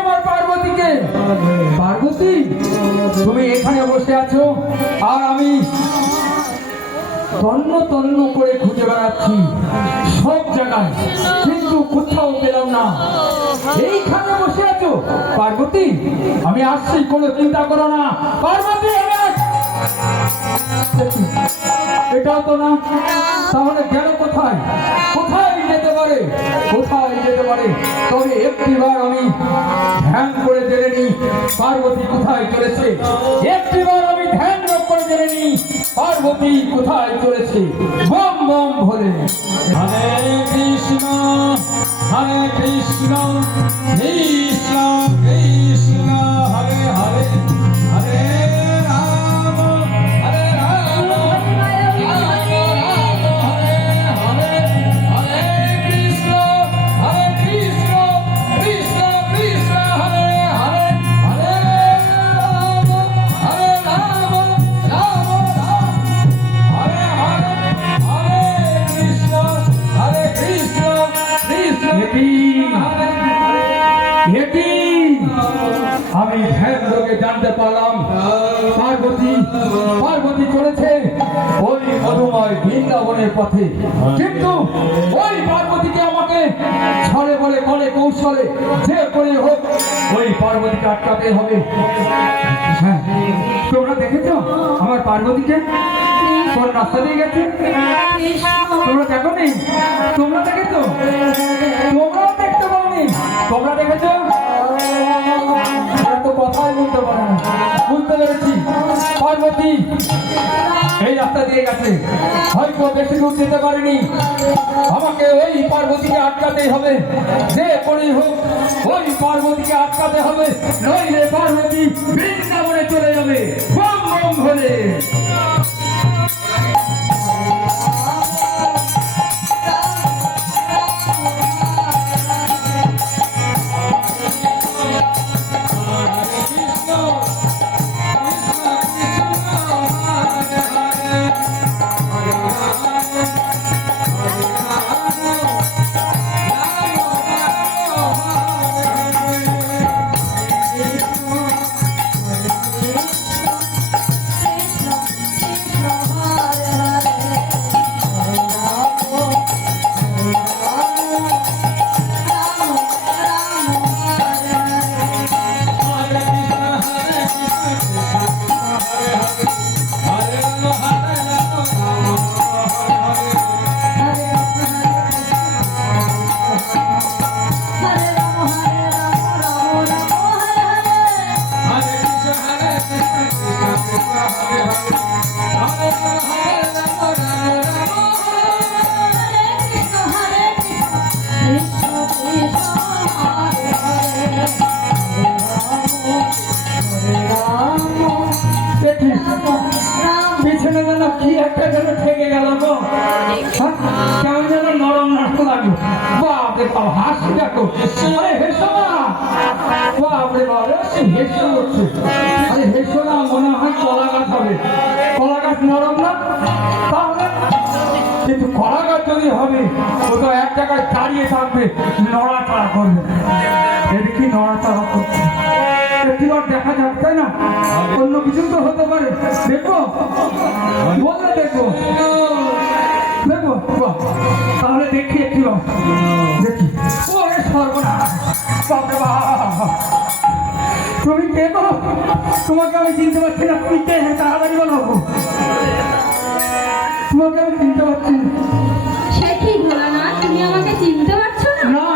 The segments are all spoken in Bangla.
আমার পার্বতীকে। পার্বতী, তুমি এখানে বসে আছো আর আমি তন্ন তন্ন করে খুঁজে বেড়াচ্ছি সব জায়গায়, কিন্তু কোথাও পেলাম না। এইখানে বসে আছো পার্বতী, আমি আসছি, কোনো চিন্তা করো না। পার্বতী, এটাও তো না, তাহলে গেল কোথায়? কোথায় যেতে পারে? কোথায় যেতে পারে? তবে একটিবার আমি ধ্যান করে জেনে নিই পার্বতী কোথায় চলেছে। একটিবার আমি ধ্যান করে জেনে নিই পার্বতী কোথায় চলেছে। বম বম ভোলে। হরে কৃষ্ণ হরে কৃষ্ণ কৃষ্ণ কৃষ্ণ হরে হরে হরে রাম হরে রাম রাম রাম হরে হরে হরে কৃষ্ণ কৃষ্ণ কৃষ্ণ হরে হরে হরে রাম রাম রাম হরে হরে হরে কৃষ্ণ কৃষ্ণ আমি ধ্যান লোকে জানতে পারলাম পার্বতী চলেছে ওই মধুময় বৃন্দাবনের পথে। কিন্তু ওই পার্বতীকে আমাকে ছলে বলে কলে কৌশলে যে করে হোক ওই পার্বতীকে আটকাতে হবে। হ্যাঁ, তোমরা দেখেছ আমার পার্বতীকে কোন রাস্তা দিয়ে গেছে? তোমরা দেখো নি? তোমরা দেখেছো? তোমরাও দেখতে পাওনি? তোমরা দেখেছো? তো কথাই বলতে পারে না। বুঝতে পেরেছি পার্বতী এই রাস্তা দিয়ে গেছে, হয়তো বেশি দূর যেতে পারেনি। আমাকে ওই পার্বতীকে আটকাতেই হবে, যে করেই হোক ওই পার্বতীকে আটকাতে হবে, নইলে পার্বতী বৃন্দাবনে চলে যাবে। বম বম ভোলে। পিছনে যেন কি একটা যেন ঠেকে গেল গো, কেমন যেন নরম নাড়তে লাগলো। বাপরে বাপ, হাসি দেখো। আরে হেসো না, বাপরে বাপ, হেসে উঠছে। আরে হেসো না, মনে হয় কলা গাছ হবে। কলা গাছ নরম না? তাহলে কিন্তু কলা গাছ যদি হবে ও তো এক জায়গায় দাঁড়িয়ে থাকবে, নড়াচড়া করবে। এটা কি নড়াচড়া করছে? একটিবার দেখা যাক, তাই না? অন্য কিছু তো হতে পারে। দেখবো বললে দেখবো দেখবো, তাহলে দেখি একটিবার দেখি। ও সর্বনাশ, তুমি কে গো? তোমাকে আমি চিনতে পারছি না। তুমি কে? তাড়াতাড়ি বলো, তোমাকে আমি চিনতে পারছি না। সে কি ভোলানাথ, তুমি আমাকে চিনতে পারছো না?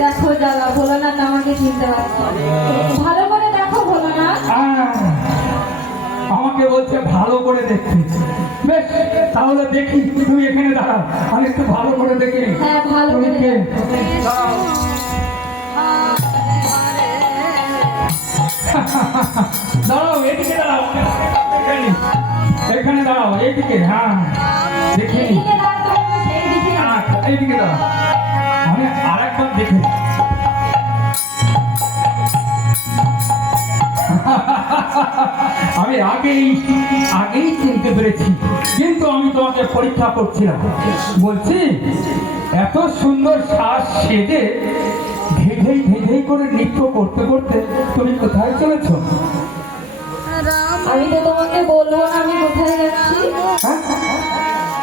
দেখো দাদা, ভোলানাথ আমাকে চিনতে পারছো। ভালো করে দেখো ভোলানাথ। আমাকে বলছে ভালো করে দেখতে। বেশ, তাহলে দেখি। তুমি এখানে দাঁড়াও, আমি একটু ভালো করে দেখি। হ্যাঁ, ভালো করে দাঁড়াও, এদিকে দাঁড়াও, এখানে দাঁড়াও, এইদিকে। হ্যাঁ, দেখি। এইদিকে দাঁড়াও, আমি আর একবার দেখি। আমি আগেই চিনতে পেরেছি, কিন্তু আমি তোমাকে পরীক্ষা করছিলাম। বলছি সুন্দর শ্বাস সেজে ধেই ধেই করে নৃত্য করতে করতে তুমি কোথায় চলেছো? আমি তো তোমাকে বলবো না আমি কোথায় যাচ্ছি। হ্যাঁ?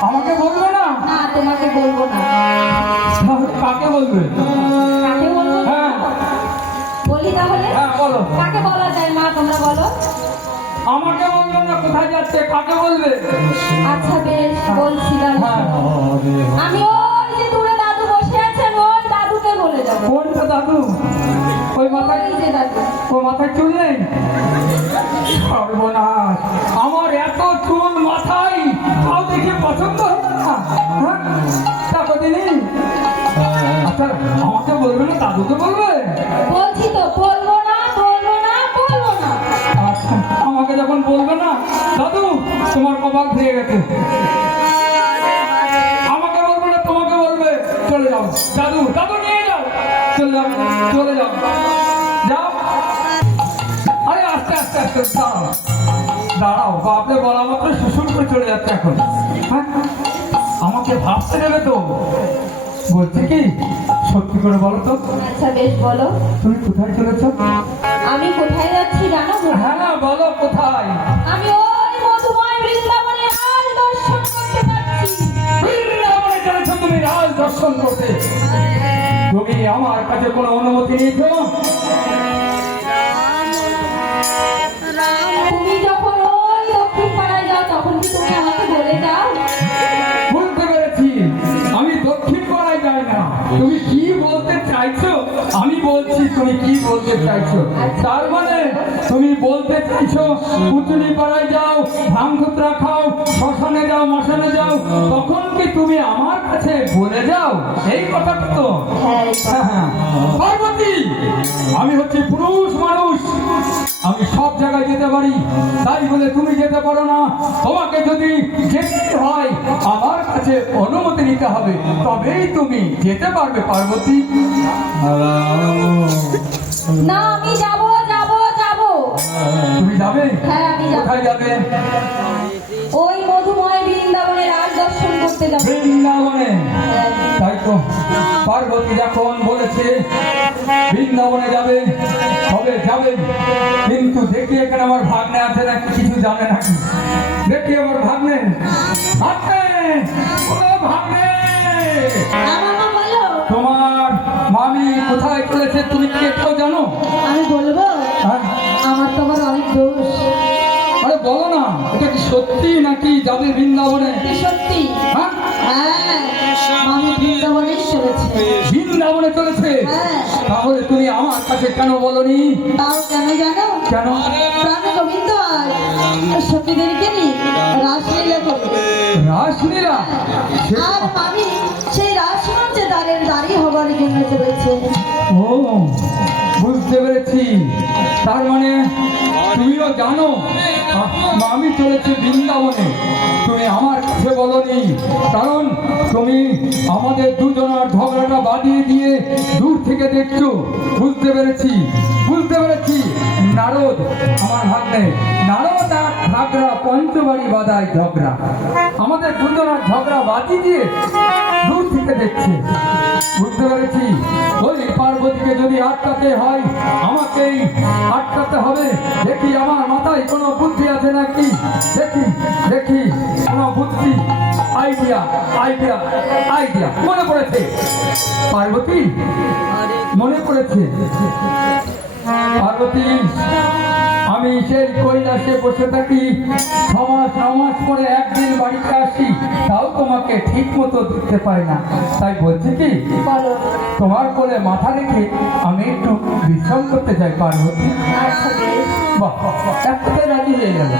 আমাকে বলবে না? না তোমাকে বলবো না। তাহলে কাকে বলবে? কাকে বলবো? হ্যাঁ বলি তাহলে। হ্যাঁ বলো। কাকে বলা যায় মা তোমরা বলো। আমাকে বলবে না, কোথায় যাচ্ছে কাকে বলবে? আচ্ছা বেশ বলছি তাহলে। হ্যাঁ। আমি ওই যে দূরে দাদু বসে আছেন ওই দাদুকে বলে যাবো। কোনটা দাদু? ওই মাথায়, ওই যে দাদু। ও মাথায় চুল নেই? সর্বনাশ, আমার এত চুল মাথায় তাও দেখে পছন্দ হচ্ছে না। হ্যাঁ? তা কদিনই? আচ্ছা আমাকে বলবে না, দাদুকে বলবে? বলছি তো বলবো না বলবো না বলবো না। আচ্ছা আমাকে যখন বলবে না, দাদু তোমার কপাল ধুয়ে গেছে। আমাকে বলবে না, তোমাকে বলবে। চলে যাও দাদু, দাদু নিয়ে যাও। চলে যাও, চলে যাও, যাও। আরে আস্তে আস্তে আস্তে দাঁড়াও, দাঁড়াও। বাপরে বলা মাত্র শুশুর করে চলে যাচ্ছে এখন। হ্যাঁ আমাকে ভাবতে দেবে তো? বলছি কি, সত্যি করে বলো তো, আচ্ছা বেশ বলো। তুমি কোথায় চলেছো? আমি কোথায় যাচ্ছি জানো তো? হ্যাঁ না বলো কোথায়? আমি ওই মধুময় বৃন্দাবনে আর দর্শন করতে যাচ্ছি। বৃন্দাবনে চলেছো তুমি রাজ দর্শন করতে? তুমি আমার কাছে কোনো অনুমতি নিয়েছো? তুমি যখন ওই দক্ষিণ পাড়ায় যাও তখন কি তুমি আমাকে বলে যাও? বুঝতে পেরেছি, আমি দক্ষিণ পাড়ায় যাই না। তুমি কি বলতে চাইছো আমি বলছি, তুমি কি বলতে চাইছো। তার মানে তুমি বলতে চাইছো পুতুলি পাড়ায় যাও, ভাঙকুতরা খাও, শ্মশানে যাও, মশানে যাও, তখন কি তুমি আমার কাছে বলে যাও? এই কথাটা তো। হ্যাঁ হ্যাঁ, হ্যাঁ। পার্বতী, আমি হচ্ছি পুরুষ মানুষ, আমি সব জায়গায় যেতে পারি, তাই বলে তুমি যেতে পারো না। তোমাকে যদি যেতে হয় আমার কাছে অনুমতি নিতে হবে, তবেই তুমি যেতে পারবে পার্বতী। না আমি যাব যাব যাব। তুমি যাবে? হ্যাঁ আমি যাব। কোথায় যাবে? ওই মধুময় বৃন্দাবনে রাজ দর্শন করতে যাব। বৃন্দাবনে? হ্যাঁ। তাই তো, পার্বতী যখন বলেছে বৃন্দাবনে যাবে তবে যাবে, কিন্তু দেখি এখানে আমার ভাগ্নে আছে নাকি কিছু জানে নাকি। দেখি আমার ভাগ্নে, ভাগ্নে, ও ভাগ্নে, মামা বলো। তোমার মামি কোথায় চলেছে তুমি কি একটু জানো? আমি বলবো হ্যাঁ? আমার তো আবার অনেক দোষ। আরে বলো না, এটা কি সত্যি নাকি যাবে বৃন্দাবনে? কি সত্যি? হ্যাঁ হ্যাঁ মামি বৃন্দাবনে চলেছে। বৃন্দাবনে চলেছে? হ্যাঁ। তাহলে তুমি আমার কাছে কেন বলনি? তাও কেন জানো? কেন? প্রাণ গোবিন্দ আর সখীদেরকে নিয়ে রাসলীলা করবে। রাসলীলা? আর মামি সেই রাসমঞ্চে দাঁড়িয়ে হবার জন্য চলেছে। ও বুঝতে পেরেছি, তার মানে তুমিও জানো আমি চলেছি বৃন্দাবনে, তুমি আমার কাছে বলনি, কারণ তুমি আমাদের দুজনের ঝগড়াটা বাদিয়ে দিয়ে দূর থেকে দেখছো। বুঝতে পেরেছি, বুঝতে পেরেছি। নারদ আমার ভাগ্নে, নারদ আর ঘাগরা পঞ্চবাড়ি বাদায় ঝগড়া, আমাদের দুজনের ঝগড়া বাদিয়ে দিয়ে দূর থেকে দেখছে। বুঝতে পেরেছি, ওই পার্বতীকে যদি আটকাতে হয় আমাকেই আটকাতে হবে। দেখি আমার মাথায় কোনো বুদ্ধি আছে নাকি, দেখি দেখি কোনো বুদ্ধি, আইডিয়া আইডিয়া আইডিয়া মনে পড়েছে। পার্বতী মনে পড়েছে। পার্বতী, আমি সেই কৈলাসে বসে থাকি, ছমাস পরে একদিন বাড়িতে আসি, তাও তোমাকে ঠিক মতো দেখতে পাই না। তাই বলছি কি, বলো। তোমার কোলে মাথা রেখে আমি একটু বিশ্রাম করতে চাই পার্বতী। আচ্ছা বেশ। বাহ, একটাতে রাজি হয়ে গেল।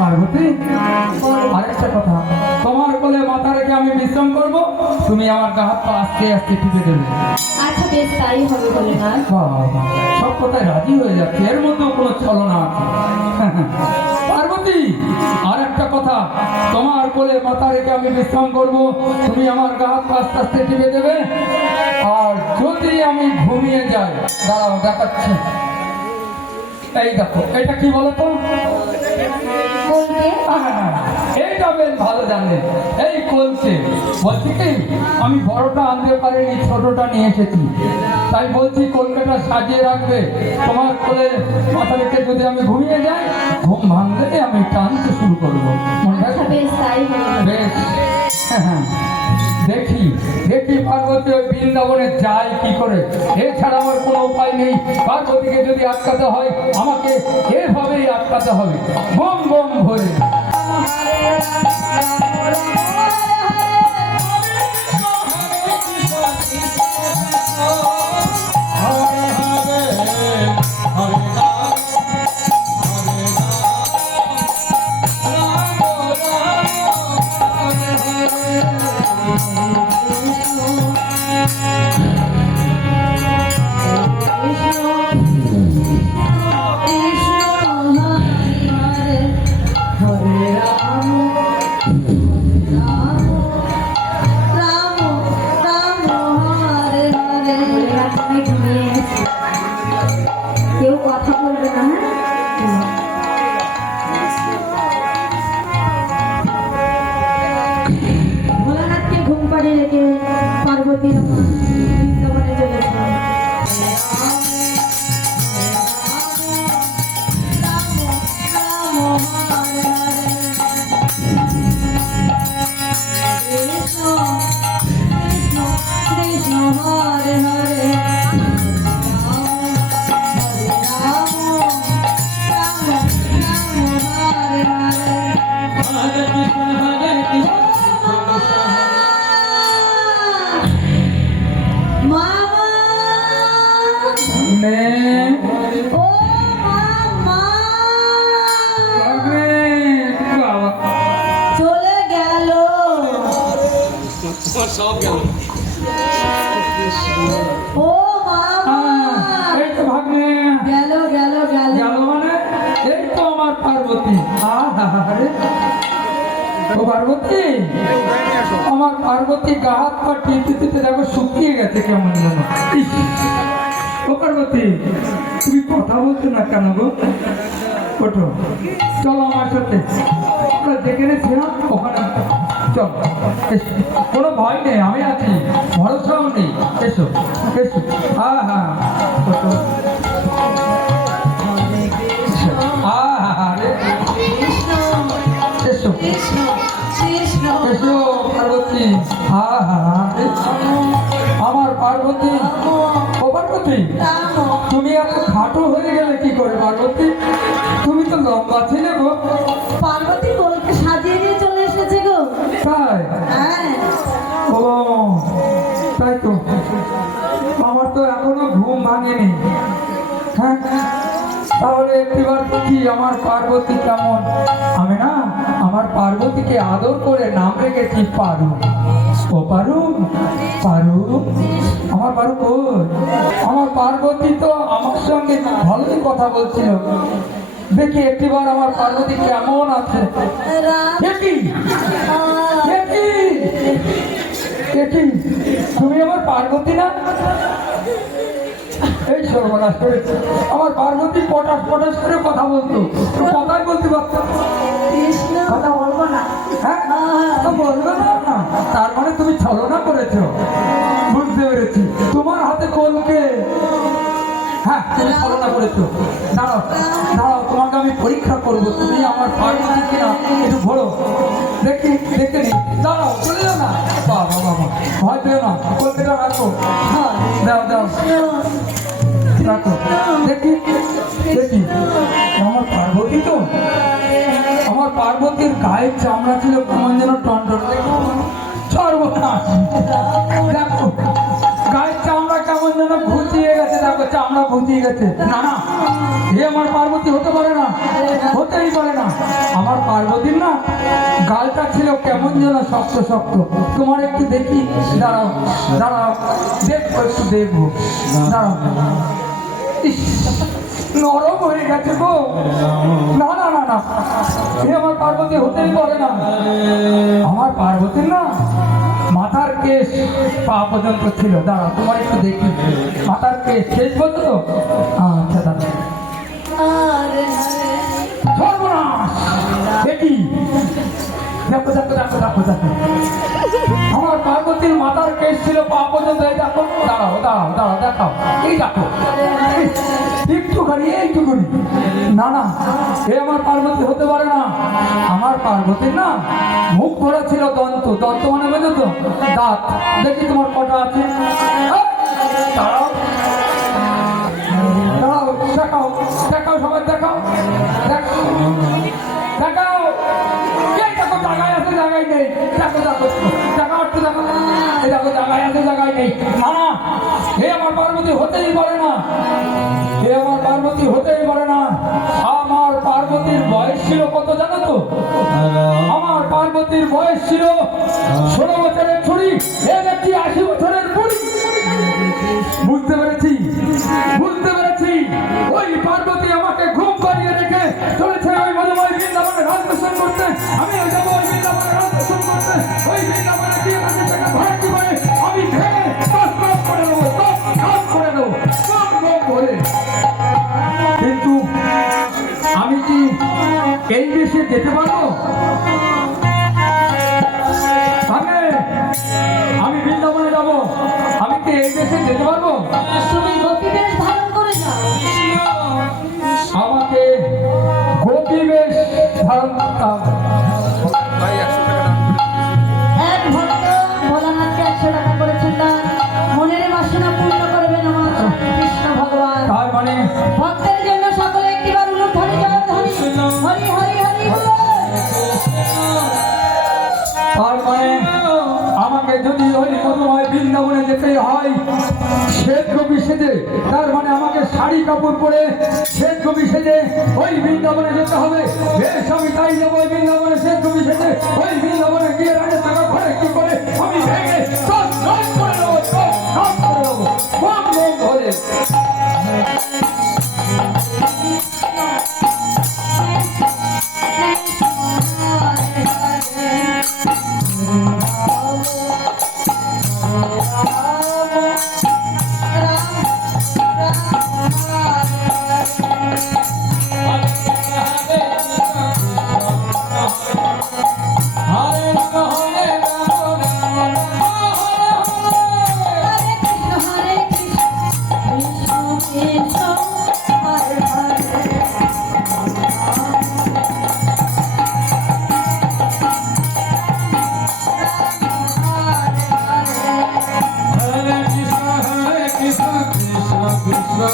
পার্বতী, আরেকটা কথা, তোমার কোলে মাথা রেখে আমি বিশ্রাম করব, তুমি আমার গা হাত পা আস্তে আস্তে টিপে দেবে। আচ্ছা বেশ তাই হবে বলে না। বাবা, সব কথায় রাজি হয়ে যাচ্ছে, এর মধ্যেও কোনো ছলনা আছে। পার্বতী, আর একটা কথা, তোমার কোলে মাথা রেখে আমি বিশ্রাম করব, তুমি আমার গা হাত পা আস্তে আস্তে টিপে দেবে। আর যদি আমি ঘুমিয়ে যাই, দাঁড়াও দেখাচ্ছি, এই দেখো, এটা কি বলো তো? বলবে হ্যাঁ, এইটা বেশ ভালো জানেন। এই কলছে বলছি কি, আমি বড়টা আনতে পারিনি, ছোটটা নিয়ে এসেছি। তাই বলছি কলকাতা সাজিয়ে রাখবে। তোমার কোলে মাথা রেখে যদি আমি ঘুমিয়ে যাই, ঘুম ভাঙলে আমি টানতে শুরু করবো। মনে আচ্ছা রাখো? বেশ তাই হলো। বেশ। হ্যাঁ, দেখি দেখি পার্বতী ওই বৃন্দাবনে যায় কি করে। এছাড়া আমার কোনো উপায় নেই। পার্বতীকে যদি আটকাতে হয়, আমাকে এভাবেই আটকাতে হবে, বোম বোম ভরে। কেউ কথা বলবে না, হ্যাঁ? ভোলানাথকে ঘুম পাড়িয়ে রেখে পার্বতী বৃন্দাবনে চলেছে। কৃষ্ণ হরে হরে চলে গেল। ও মামা এই তো ভাগ্নে গেল গেল গেল। গেল মানে এই তো আমার পার্বতী। আরে ও পার্বতী, আমার পার্বতী গা হাত পা টিপতে টিপতে দেখো শুকিয়ে গেছে কেমন যেন। ইস, ও পার্বতী তুমি কথা বলছো না কেন গো? ওঠো, চলো আমার সাথে, আমরা যেখানে ছিলাম ওখানে চল। এসো, কোনো ভয় নেই, আমি আছি, ভরসাও নেই। এসো এসো। হ্যাঁ হ্যাঁ, ওঠো। আরে এসো এসো পার্বতী। আমার পার্বতী, ও পার্বতী তুমি এত খাটো হয়ে গেলে কি করে পার্বতী? তুমি তো লম্বা ছিলে গো। পার্বতী কোলকে সাজিয়ে নিয়ে চলে এসেছে গো। তাই? হ্যাঁ ও তাই তো, আমার তো এখনো ঘুম ভাঙেনি। হ্যাঁ, তাহলে একটিবার কি আমার পার্বতী কেমন? আমি না আমার পার্বতীকে আদর করে নাম রেখেছি পারু। ও পারু, পারু, আমার পারু কই? আমার পার্বতী তো আমার সঙ্গে ভালোই কথা বলছিল। দেখি একটিবার আমার পার্বতী কেমন আছে। দেখি দেখি দেখি, তুমি আমার পার্বতী না? এই সর্বনাশ করেছে, আমার পার্বতী পটাশ পটাশ করে কথা বলতো, কথাই বলতে পারতাম। কৃষ্ণ কথা বলবো না? হ্যাঁ, তো বলবে না না, তার মানে তুমি ছলনা করেছো। বুঝতে পেরেছি, তোমার হাতে কলকে। হ্যাঁ, তুমি ছলনা করেছো। দাঁড়াও দাঁড়াও, তোমাকে আমি পরীক্ষা করবো, তুমি আমার পার্বতী কিনা একটু ঘোরো, দেখি দেখে নি। দাঁড়াও, চলে যাও না। বাবা বাবা, ভয় পেও না, কলকেটা রাখো। হ্যাঁ, দাও দাও, রাখো, দেখি দেখি। আমার পার্বতী তো, আমার পার্বতীর গায়ের চামড়া ছিল কেমন যেন টনটন। সর্বনাশ, দেখো গায়ের চামড়া কেমন যেন ঘুচিয়ে গেছে। দেখো চামড়া ঘুচিয়ে গেছে। না না, এ আমার পার্বতী হতে পারে না, হতেই পারে না। আমার পার্বতীর না গালটা ছিল কেমন যেন শক্ত শক্ত। তোমার একটু দেখি, দাঁড়াও দাঁড়াও, দেখবো একটু দেখবো, দাঁড়াও। ইস, নরম হয়ে গেছে গো। না না না না, এ আমার পার্বতী হতেই পারে না। আমার পার্বতীর না মাথার কেশ পা পর্যন্ত ছিল। দাঁড়া, তোমার একটু দেখি, মাথার কেশ শেষ বলতো তো। আচ্ছা দাদা, সর্বনাশ, দেখি দেখো দেখো দেখো দেখো দেখো আমার পার্বতীর মাথার কেস ছিল পা পর্যন্ত। এই দেখো, দাঁড়াও দাঁড়াও দাঁড়াও, দেখাও, এই দেখো এইটুকুনি। না না, এ আমার পার্বতী হতে পারে না। আমার পার্বতীর না মুখ ভরা ছিল দন্ত। দন্ত মানে বোঝো তো, দাঁত। দেখি তোমার কটা আছে। দাঁড়াও দাঁড়াও, দেখাও দেখাও, সবাই দেখাও দেখাও দেখাও। এই দেখো, জায়গায় আছে জায়গায় নেই। দেখো দেখো, দেখা একটু দেখো, এই দেখো জায়গায় আছে জায়গায় নেই। না না, এ আমার পার্বতী হতেই পারে না। এ আমার পার্বতী হতেই পারে না। আমার পার্বতীর বয়স ছিল কত জানো তো? আমার পার্বতীর বয়স ছিল 16 বছরের ছুরি, এ দেখছি 80 বছরের বুড়ি। বুঝতে পেরেছি, বুঝতে পেরেছি। ওই পার্বতী আমাকে ঘুম পাড়িয়ে রেখে চলেছে ওই মধুময় বৃন্দাবনে রাজ দর্শন করতে। আমিও যাবো ওই বৃন্দাবনে রাজ দর্শন করতে। ওই বৃন্দাবনে গিয়ে তাকে সেটা ভরাটি করে আমি ভেঙে তছনছ করে দেবো, তছনছ করে দেবো, সব লোক বলে। কিন্তু আমি কি এই দেশে যেতে পারবো? আমি বৃন্দাবনে যাবো, আমি কি এই দেশে যেতে পারবো? তুমি গোপী বেশ ধারণ করে যাও। আমাকে গোপী বেশ ধারণ করতে হবে। এক ভক্ত ভোলানাথকে 100 টাকা করেছেন দান। মনের বাসনা পূর্ণ করবেন আমার স্বামী কৃষ্ণ ভগবান। তার মানে ভক্তের জন্য সকলে একটিবার উলুধ্বনি জয়ধ্বনি হরি হরি হরি বল। তার মানে আমাকে যদি ওই মধুময় বৃন্দাবনে যেতে হয় শ্বেত কবি সেজে, তার মানে আমাকে শাড়ি কাপড় পরে শ্বেত কবি সেজে ওই বৃন্দাবনে যেতে হবে। বেশ, আমি তাই যাবো ওই বৃন্দাবনে শ্বেত কবি সেজে। ওই বৃন্দাবনে গিয়ে রাজা টাকা ঘরে কি করে আমি ভেঙে তছনছ করে দেবো, তছনছ করে দেবো, সব লোক ধরে। Krishna